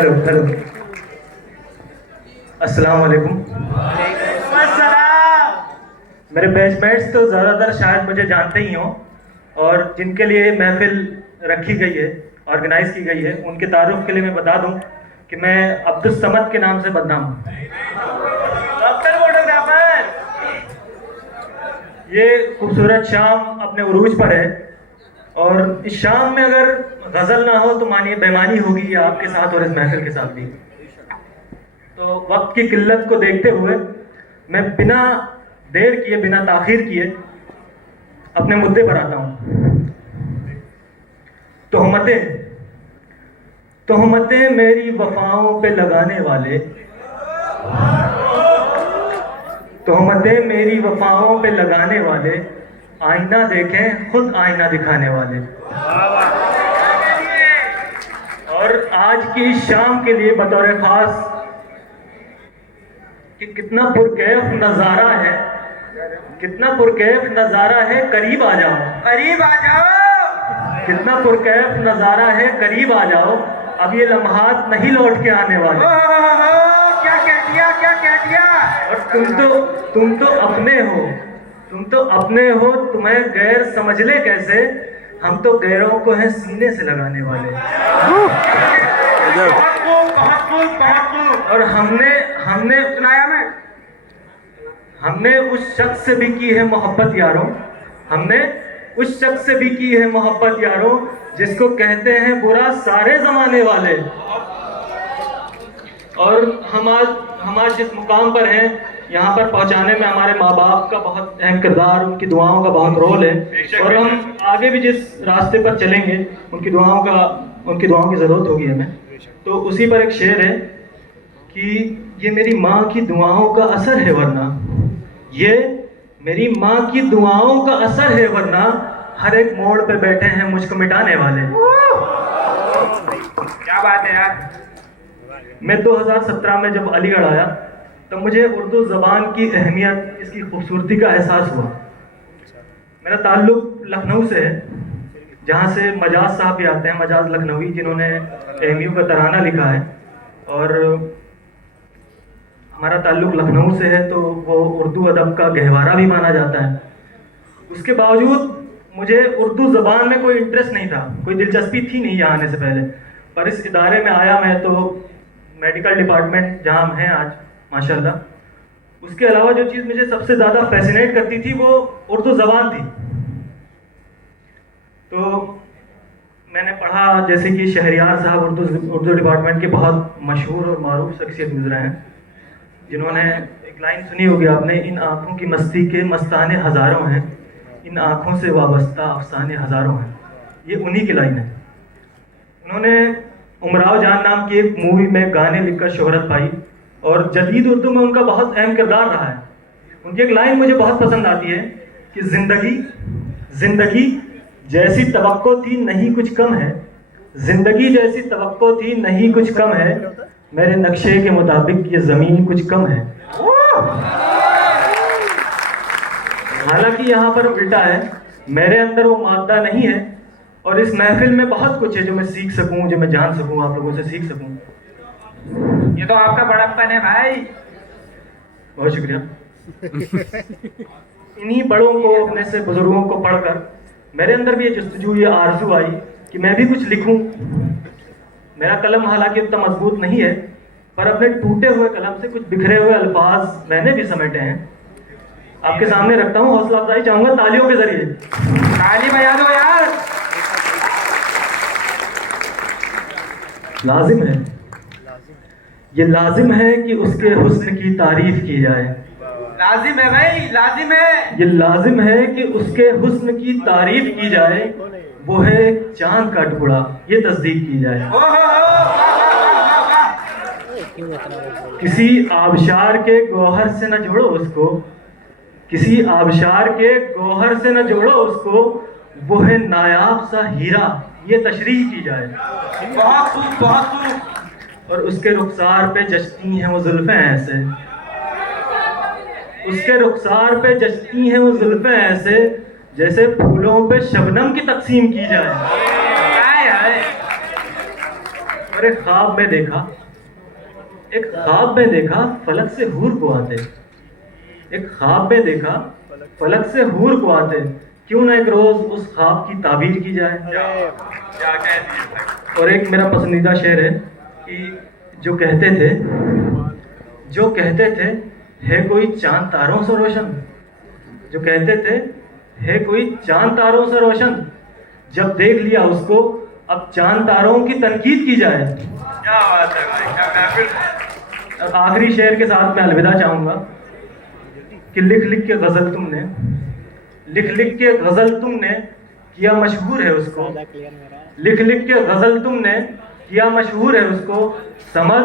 Hello hello, अस्सलाम वालेकुम। मेरे बैचमेट्स तो ज़्यादातर शायद मुझे जानते ही हों, और जिनके लिए महफिल रखी गई है, ऑर्गेनाइज की गई है, उनके तारुफ के लिए मैं बता दूं कि मैं अब्दुल समद के नाम से बदनाम हूँ। डॉक्टर फोटोग्राफर, ये खूबसूरत शाम अपने उरूज पर है, और इस शाम में अगर गजल ना हो तो मानिए बेईमानी होगी आपके साथ और इस महफिल के साथ भी। तो वक्त की किल्लत को देखते हुए मैं बिना देर किए, बिना ताखीर किए अपने मुद्दे पर आता हूं। तोहमतें तोहमतें मेरी वफाओं पे लगाने वाले, तोहमतें मेरी वफाओं पे लगाने वाले, आईना देखें खुद आईना दिखाने वाले। और आज की शाम के लिए बतौर खास कि कितना पुरकैफ नजारा है, कितना पुरकैफ नजारा है, करीब आ जाओ, करीब आ जाओ। कितना पुरकैफ नजारा है, करीब आ जाओ, अब ये लम्हात नहीं लौट के आने वाले। क्या कह दिया, क्या कह दिया। और तुम तो अपने हो, तुम तो अपने हो, तुम्हें गैर समझ ले कैसे, हम तो गैरों को है सीने से लगाने वाले। और हमने सुनाया मैं, हमने उस शख्स से भी की है मोहब्बत यारों, हमने उस शख्स से भी की है मोहब्बत यारों, जिसको कहते हैं बुरा सारे जमाने वाले। और हम आज जिस मुकाम पर हैं, यहाँ पर पहुँचाने में हमारे माँ बाप का बहुत अहम किरदार, उनकी दुआओं का बहुत रोल है। और हम आगे भी जिस रास्ते पर चलेंगे उनकी दुआओं की ज़रूरत होगी हमें। तो उसी पर एक शेर है कि ये मेरी माँ की दुआओं का असर है वरना, ये मेरी माँ की दुआओं का असर है वरना, हर एक मोड़ पे बैठे हैं मुझको मिटाने वाले। क्या बात है यार। मैं 2017 में जब अलीगढ़ आया तब मुझे उर्दू ज़बान की अहमियत, इसकी खूबसूरती का एहसास हुआ। मेरा ताल्लुक़ लखनऊ से है, जहाँ से मजाज साहब भी आते हैं, मजाज लखनवी, जिन्होंने एमयू का तराना लिखा है। और हमारा ताल्लुक़ लखनऊ से है, तो वो उर्दू अदब का गहवारा भी माना जाता है। उसके बावजूद मुझे उर्दू ज़बान में कोई इंटरेस्ट नहीं था, कोई दिलचस्पी थी नहीं यहाँ आने से पहले। पर इस इदारे में आया मैं तो मेडिकल डिपार्टमेंट जहाँ हम हैं आज माशाल्लाह, उसके अलावा जो चीज़ मुझे सबसे ज़्यादा फैसिनेट करती थी वो उर्दू ज़बान थी। तो मैंने पढ़ा, जैसे कि शहरियार साहब उर्दू डिपार्टमेंट के बहुत मशहूर और मारूफ शख्सियत गुजरे हैं, जिन्होंने एक लाइन सुनी होगी आपने, इन आँखों की मस्ती के मस्ताने हज़ारों हैं, इन आँखों से वाबस्ता अफसाने हज़ारों हैं। ये उन्हीं की लाइन है। उन्होंने उमराव जान नाम की एक मूवी में गाने लिखकर शोहरत पाई, और जदीद उर्दू में उनका बहुत अहम किरदार रहा है। उनकी एक लाइन मुझे बहुत पसंद आती है कि जिंदगी जैसी तवक्को थी नहीं कुछ कम है, जिंदगी जैसी तवक्को थी नहीं कुछ कम है, मेरे नक्शे के मुताबिक ये जमीन कुछ कम है। हालांकि यहाँ पर उल्टा है, मेरे अंदर वो मादा नहीं है, और इस महफिल में बहुत कुछ है जो मैं सीख सकूं, जो मैं जान सकूं, आप लोगों से सीख सकूं। ये तो आपका बड़प्पन है भाई। बहुत शुक्रिया। इन्हीं बड़ों को, अपने से बुजुर्गों को पढ़कर मेरे अंदर भी ये जस्तजू, ये आरज़ू आई कि मैं भी कुछ लिखूं। मेरा कलम हालांकि उतना मजबूत नहीं है, पर अपने टूटे हुए कलम से कुछ बिखरे हुए अल्फाज मैंने भी समेटे हैं, आपके सामने रखता हूं। हौसला अफजाई चाहूंगा तालियों के जरिए। ताली बजा दो यार। लाजिम है, ये लाजिम है कि उसके हुस्न की तारीफ की जाए। लाजिम है भाई, लाजिम है। ये लाजिम है कि उसके हुस्न की तारीफ की जाए, वो है एक चांद का टुकड़ा, ये तस्दीक की जाए। किसी आबशार के गौहर से न जोड़ो उसको, किसी आबशार के गौहर से न जोड़ो उसको, वो है नायाब सा हीरा, ये तशरीह की जाए। बहुत खूब, बहुत खूब। और उसके रुखसार पे जचती हैं वो जुल्फें ऐसे, उसके रुखसार पे जचती हैं वो जुल्फें ऐसे, जैसे फूलों पे शबनम की तकसीम की जाए। और एक ख्वाब में देखा फलक से हूर को आते। एक ख्वाब में देखा फलक से हूर को आते। क्यों ना एक रोज उस ख्वाब की ताबीर की जाए। क्या कह दिए। और एक मेरा पसंदीदा शेर है कि जो कहते थे है कोई चांद तारों से रोशन। जो कहते थे है कोई चांद तारों से रोशन, जब देख लिया उसको अब चांद तारों की तनकीद की जाए। क्या बात है भाई, क्या महफिल। और आखिरी शेर के साथ मैं अलविदा चाहूंगा कि लिख लिख के गजल तुमने किया मशहूर है उसको। लिख लिख के गजल तुमने किया मशहूर है उसको। समझ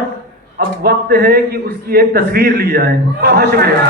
अब वक्त है कि उसकी एक तस्वीर ली जाए। बहुत शुक्रिया।